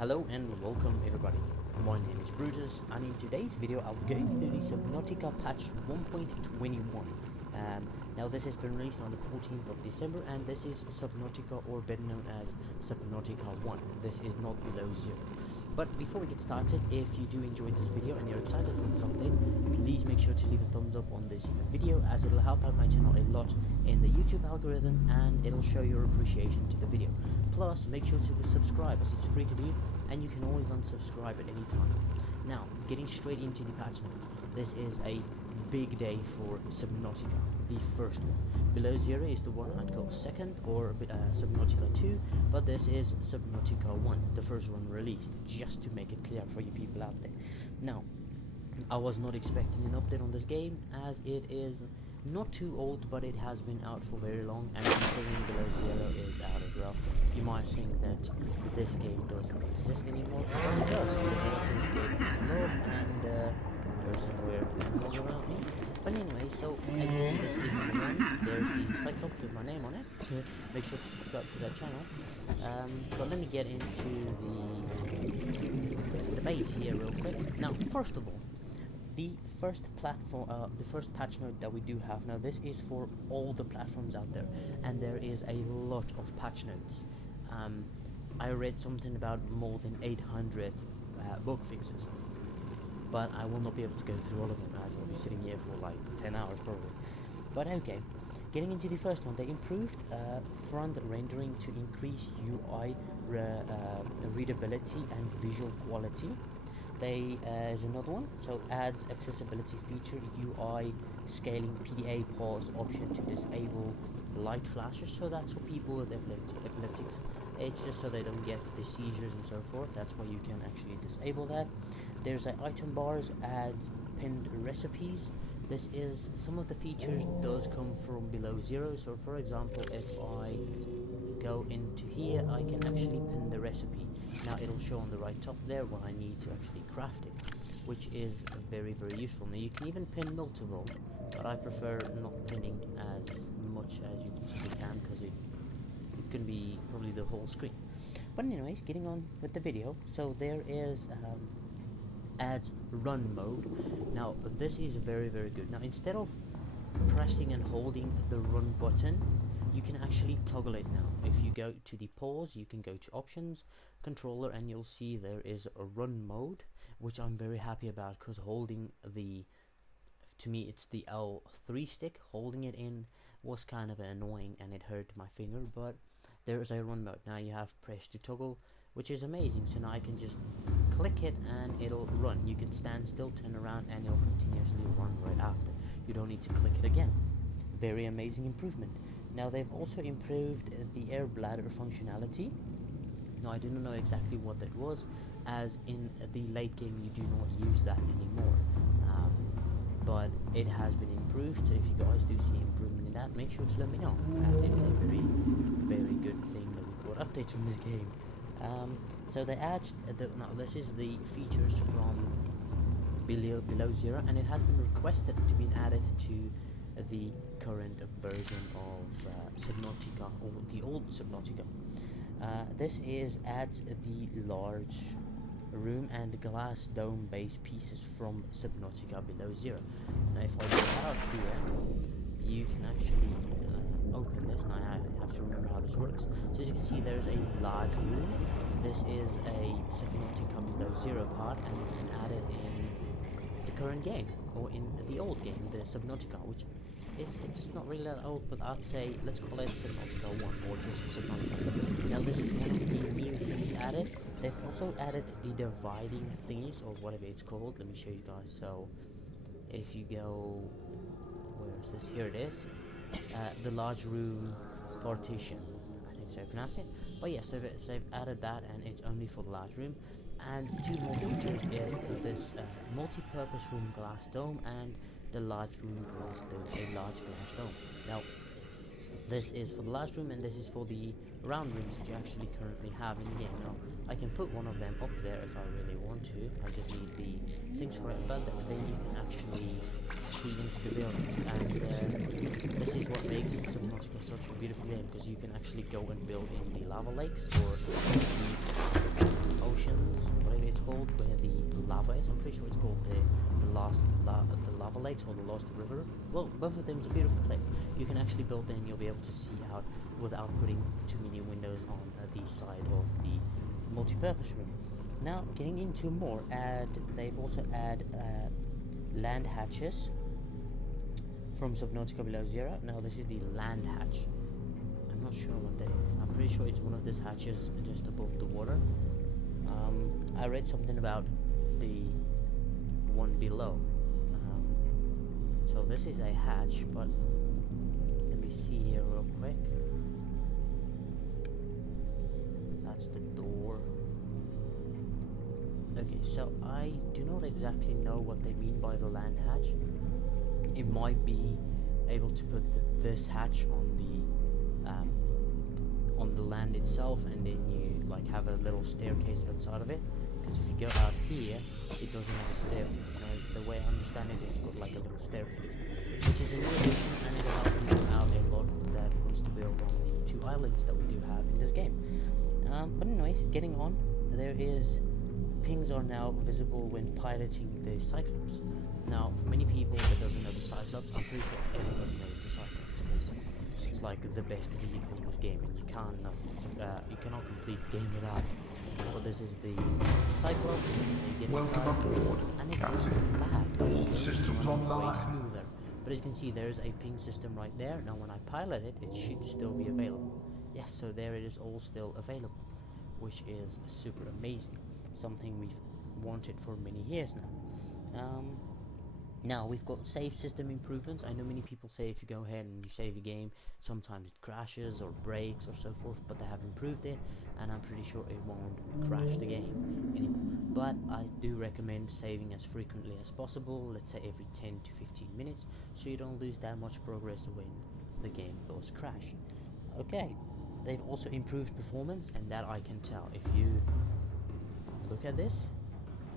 Hello and welcome everybody. My name is Brutus, and in today's video I'll be going through the Subnautica patch 1.21. Now this has been released on the 14th of December, and this is Subnautica, or better known as Subnautica 1. This is not below zero. But before we get started, if you do enjoy this video and you're excited for this update, please make sure to leave a thumbs up on this video, as it'll help out my channel a lot in the YouTube algorithm and it'll show your appreciation to the video. Plus, make sure to subscribe, as it's free to do, and you can always unsubscribe at any time. Now, getting straight into the patch notes. This is a big day for Subnautica, the first one. Below Zero is the one I'd call second, or Subnautica 2, but this is Subnautica 1, the first one released, just to make it clear for you people out there. Now, I was not expecting an update on this game, as it is not too old, but it has been out for very long, and considering Below Zero is out as well, you might think that this game doesn't exist anymore, but it does. The developers gave it some love, and there's some weird animals around me. But anyway, so as you can see, this is my run. There's the Cyclops with my name on it. Make sure to subscribe to that channel. But let me get into the base here real quick. Now, first of all, the first patch note that we do have now, this is for all the platforms out there, and there is a lot of patch notes. I read something about more than 800 bug fixes, but I will not be able to go through all of them, as I'll be sitting here for like 10 hours probably. But okay, getting into the first one, they improved front rendering to increase UI readability and visual quality. There's another one, so adds accessibility feature, UI scaling PDA pause option to disable light flashes. So that's for people with epileptics. It's just so they don't get the seizures and so forth. That's why you can actually disable that. There's an item bars, adds pinned recipes. This is, some of the features does come from Below Zero. So for example, if I go into here, I can actually pin the recipe. Now it'll show on the right top there when I need to actually craft it, which is very useful. Now you can even pin multiple, but I prefer not pinning as much as you possibly can, because it can be probably the whole screen. But anyways, getting on with the video. So there is adds run mode. Now this is very good. Now instead of pressing and holding the run button, you can actually toggle it now. If you go to the pause, you can go to options, controller, and you'll see there is a run mode, which I'm very happy about, because holding to me it's the L3 stick, holding it in was kind of annoying and it hurt my finger. But there is a run mode. Now you have press to toggle, which is amazing. So now I can just click it and it'll run. You can stand still, turn around, and it'll continuously run right after. You don't need to click it again. Very amazing improvement. Now they've also improved the air bladder functionality. Now I do not know exactly what that was, as in the late game you do not use that anymore, but it has been improved. So if you guys do see improvement in that, make sure to let me know, as it's a very good thing that we've got updates from this game. So they add now this is the features from Below Zero, and it has been requested to be added to the current version of Subnautica, or the old Subnautica. This adds the large room and glass dome base pieces from Subnautica Below Zero. Now if I go out here, you can actually open this. Now I have to remember how this works. So as you can see, there's a large room. This is a Subnautica Below Zero part, and it's been added in the current game, or in the old game, the Subnautica, which it's not really that old, but I'd say let's call it Subnautica 1, or just Subnautica. Now this is one of the new things added. They've also added the dividing thingies, or whatever it's called. Let me show you guys. So if you go, where is this? Here it is. The large room partition, I think so I pronounce it. But yes, so they've added that, and it's only for the large room. And two more features is this multi-purpose room glass dome, and the large room glass dome, a large glass dome. Now this is for the large room, and this is for the round rooms that you actually currently have in the game. Now I can put one of them up there if I really want to. I just need the things for it, but then you can actually see into the buildings, and this is what makes Subnautica such a beautiful game, because you can actually go and build in the lava lakes, or the oceans, whatever it's called, where the lava is. I'm pretty sure it's called the lava lakes or the lost river. Well, both of them is a beautiful place. You can actually build there and you'll be able to see out without putting too many windows on the side of the multi-purpose room. Now, getting into more, they've also added land hatches from Subnautica Below Zero. Now, this is the land hatch. I'm not sure what that is. I'm pretty sure it's one of those hatches just above the water. I read something about the one below. So this is a hatch, but let me see here real quick. That's the door. Okay, so I do not exactly know what they mean by the land hatch. It might be able to put this hatch on the land itself, and then you like have a little staircase outside of it. Because if you go out here, it doesn't have a staircase. Now, the way I understand it, it's got like a little staircase, which is a new addition, and it'll help people out a lot that wants to build on the 2 islands that we do have in this game. But anyways, getting on, there is pings are now visible when piloting the Cyclops. Now, for many people that doesn't know the Cyclops, I'm pretty sure everybody knows the Cyclops because it's like the best vehicle in this game, and you cannot complete the game without it. But this is the Cyclops. You get Welcome inside, aboard, and it Captain. goes lag. All systems way online. smoother. But as you can see, there's a ping system right there. Now, when I pilot it, it should still be available. Yes, so there it is, all still available, which is super amazing. Something we've wanted for many years now. Now we've got save system improvements. I know many people say if you go ahead and you save a game, sometimes it crashes or breaks or so forth, but they have improved it, and I'm pretty sure it won't crash the game anymore. But I do recommend saving as frequently as possible, let's say every 10 to 15 minutes, so you don't lose that much progress when the game does crash. Okay, they've also improved performance, and that I can tell. If you look at this,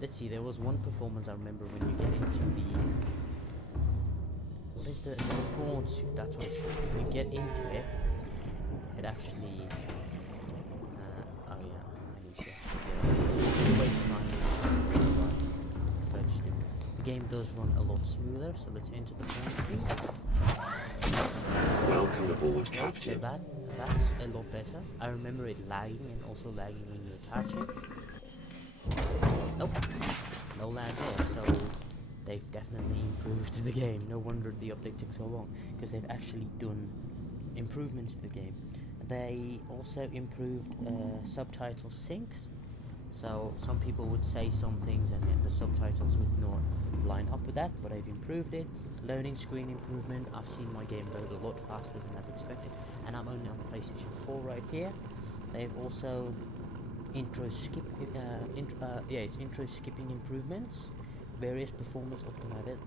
let's see, there was one performance I remember when you get into the... What is the prawn suit? That's what it's called. When you get into it, it actually... oh yeah, I need to actually get... Wait till 9 minutes. I prefer just to... The game does run a lot smoother, so let's enter the prawn suit. Welcome aboard, Okay, Captain. so that's a lot better. I remember it lagging and also lagging when you attach it. Nope, no lag there, so they've definitely improved the game. No wonder the update took so long, because they've actually done improvements to the game. They also improved subtitle syncs, so some people would say some things and then the subtitles would not line up with that, but they've improved it. Loading screen improvement, I've seen my game load a lot faster than I've expected, and I'm only on PlayStation 4 right here. They've also intro skipping improvements, various performance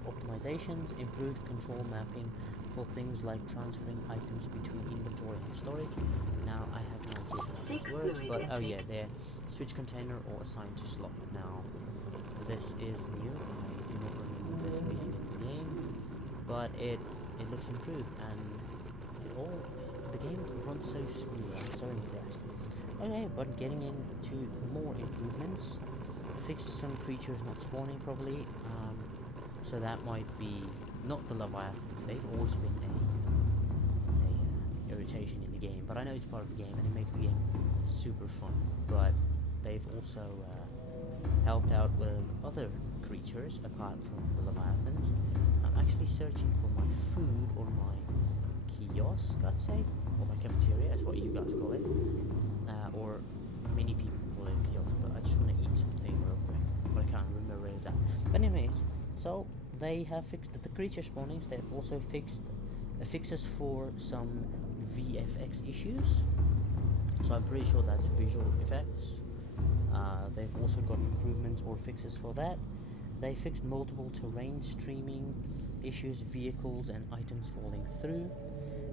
optimizations, improved control mapping for things like transferring items between inventory and storage. Now I have no idea how this works, but oh yeah, they're switch container or assigned to slot. Now this is new. I do not remember this being in the game, but it looks improved, and the game runs so smooth. I'm so impressed. Okay, but getting into more improvements, fixed some creatures not spawning properly, so that might be not the Leviathans. They've always been a irritation in the game, but I know it's part of the game and it makes the game super fun. But they've also helped out with other creatures apart from the Leviathans. I'm actually searching for my food or my kiosk, I'd say, or my cafeteria, that's what you guys call it. Or many people call it kiosk, but I just want to eat something real quick, but I can't remember where it's at. But anyways, so they have fixed the creature spawnings. They've also fixed fixes for some VFX issues, so I'm pretty sure that's visual effects. They've also got improvements or fixes for that. They fixed multiple terrain streaming issues, vehicles and items falling through,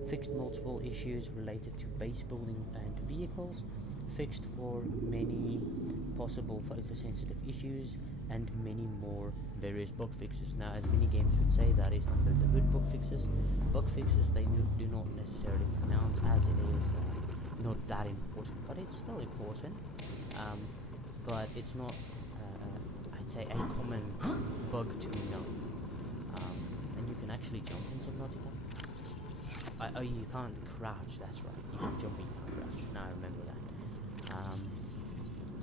fixed multiple issues related to base building and vehicles, fixed for many possible photosensitive issues, and many more various bug fixes. Now, as many games would say, that is under the hood bug fixes. Bug fixes they do not necessarily pronounce, as it is not that important, but it's still important. but it's not, I'd say, a common bug to know. And you can actually jump in Subnautica. Oh, you can't crouch, that's right. You can jump, but you can't crouch. Now I remember that.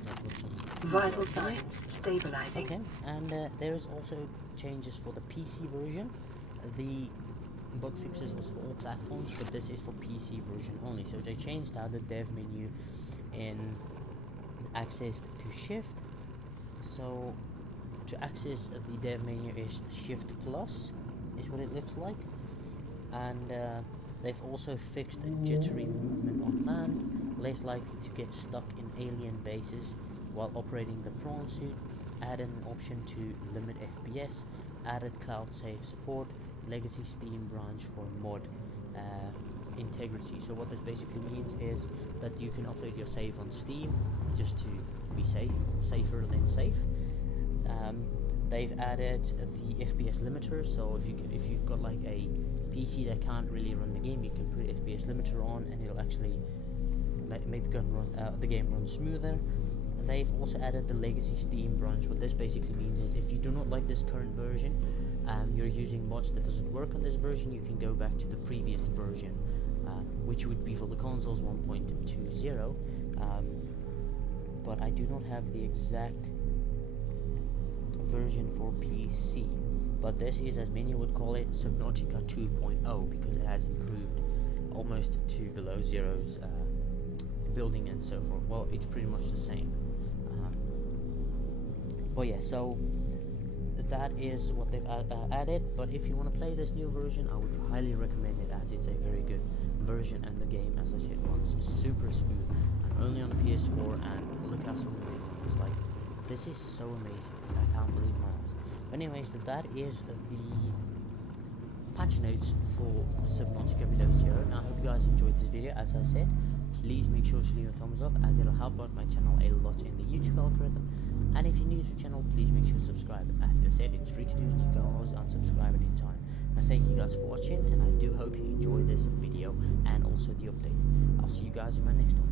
Can I put some Vital signs stabilizing. Okay, and there's also changes for the PC version. The bug fixes was for all platforms, but this is for PC version only. So they changed out the dev menu in access to shift. So to access the dev menu is shift plus, is what it looks like. And they've also fixed jittery movement on land, less likely to get stuck in alien bases while operating the prawn suit, added an option to limit FPS, added cloud save support, legacy Steam branch for mod integrity. So what this basically means is that you can upload your save on Steam just to be safer than safe. They've added the FPS limiter, so if you've got like a PC that can't really run the game, you can put FPS limiter on, and it'll actually make the game run smoother. They've also added the legacy Steam branch. What this basically means is if you do not like this current version, you're using mods that doesn't work on this version, you can go back to the previous version, which would be for the consoles 1.20. But I do not have the exact version for PC. But this is, as many would call it, Subnautica 2.0, because it has improved almost to below zero's building and so forth. Well, it's pretty much the same. But yeah, so that is what they've added. But if you want to play this new version, I would highly recommend it, as it's a very good version, and the game, as I said, runs super smooth. I'm only on the PS4, and look how smooth it runs. Like, this is so amazing. I can't believe my eyes. But anyways, that is the patch notes for Subnautica below zero. Now I hope you guys enjoyed this video. As I said, please make sure to leave a thumbs up, as it'll help out my channel a lot in the YouTube algorithm. And if you're new to the channel, please make sure to subscribe. As I said, it's free to do, and you can always unsubscribe at any time. Now thank you guys for watching, and I do hope you enjoy this video and also the update. I'll see you guys in my next one.